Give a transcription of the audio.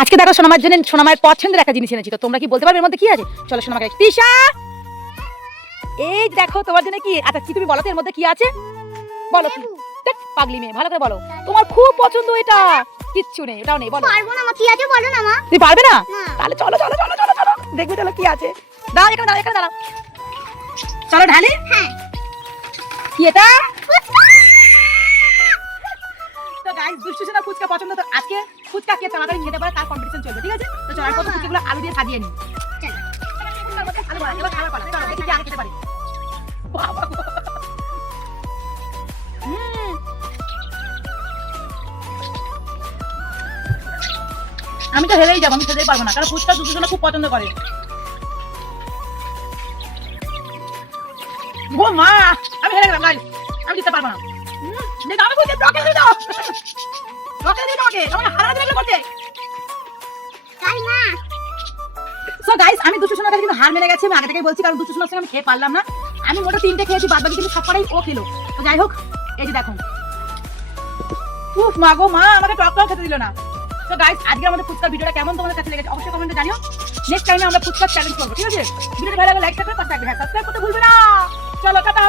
আজকে দেখো সোনামার জন্য সোনামায়ের পছন্দের একটা জিনিস এনেছি, তো তোমরা কি বলতে পারবে এর মধ্যে কি আছে? চলো সোনামাকে তিশা, এই দেখো তোমার জন্য কি। আচ্ছা কি তুমি বলো তো এর মধ্যে কি আছে, বলো কি? দেখ পাগলি মেয়ে, ভালো করে বলো। তোমার খুব পছন্দ এটা। কিচ্ছু নেই, এটাও নেই, বলো। পারবো না মা, কি আছে বলো না মা। তুই পারবে না? না। তাহলে চলো চলো চলো চলো চলো দেখবে চলো কি আছে। দাঁড়াও এখানে, দাঁড়াও এখানে, দাঁড়াও। চলো ঢালি। হ্যাঁ। কি এটা? তো গাইস দুষ্টু সোনা ফুচকা পছন্দ, তো আজকে ফুচকা কে তাড়াতাড়ি খেতে পারে তার কম্পিটিশন চলবে, ঠিক আছে? তো চলো প্রথম ফুচকাগুলো আলু দিয়ে সাজিয়ে নি। আলু বড়া, এবার খাবার পালা, চলো দেখি কে আগে খেতে পারে। বাবা গো। আমি তো হেরেই যাবো, আমি খেতেই পারবো না, কারণ ফুচকা দুষ্টু সোনা খুব পছন্দ করে। ও মা, আমি হেরে গেলাম গাইস, আমি জিততে পারবো না। দেখ আমি কইতে ব্লকে দিয়ে দাও, ব্লকে দিয়ে দাও, আমাকে হারাতে লাগলে করতে। তাই না। সো গাইস আমি দুষ্টু সোনার কাছে কিন্তু হার মেনে গেছি, আমি আগে থেকেই বলছি, কারণ দুষ্টু সোনার সঙ্গে আমি খেয়ে পারলাম না। আমি মোটা 3টে খেয়েছি, বাদ বাকি কিন্তু সবকটাই ও খেলো। তো যাই হোক, এই যে দেখো। উফ মা গো মা, আমাকে টকটাও খেতে দিল না। তো গাইস আজকে আমাদের ফুচকার ভিডিওটা কেমন তোমাদের কাছে লেগেছে অবশ্যই কমেন্টে জানিও। নেক্সট টাইমে আমরা ফুচকার চ্যালেঞ্জ করবো, ঠিক আছে? ভিডিওটা ভালো লাগলে লাইক করবে, পাশে থাকবে, সাবস্ক্রাইব করতে ভুলবে না। চলো টাটা।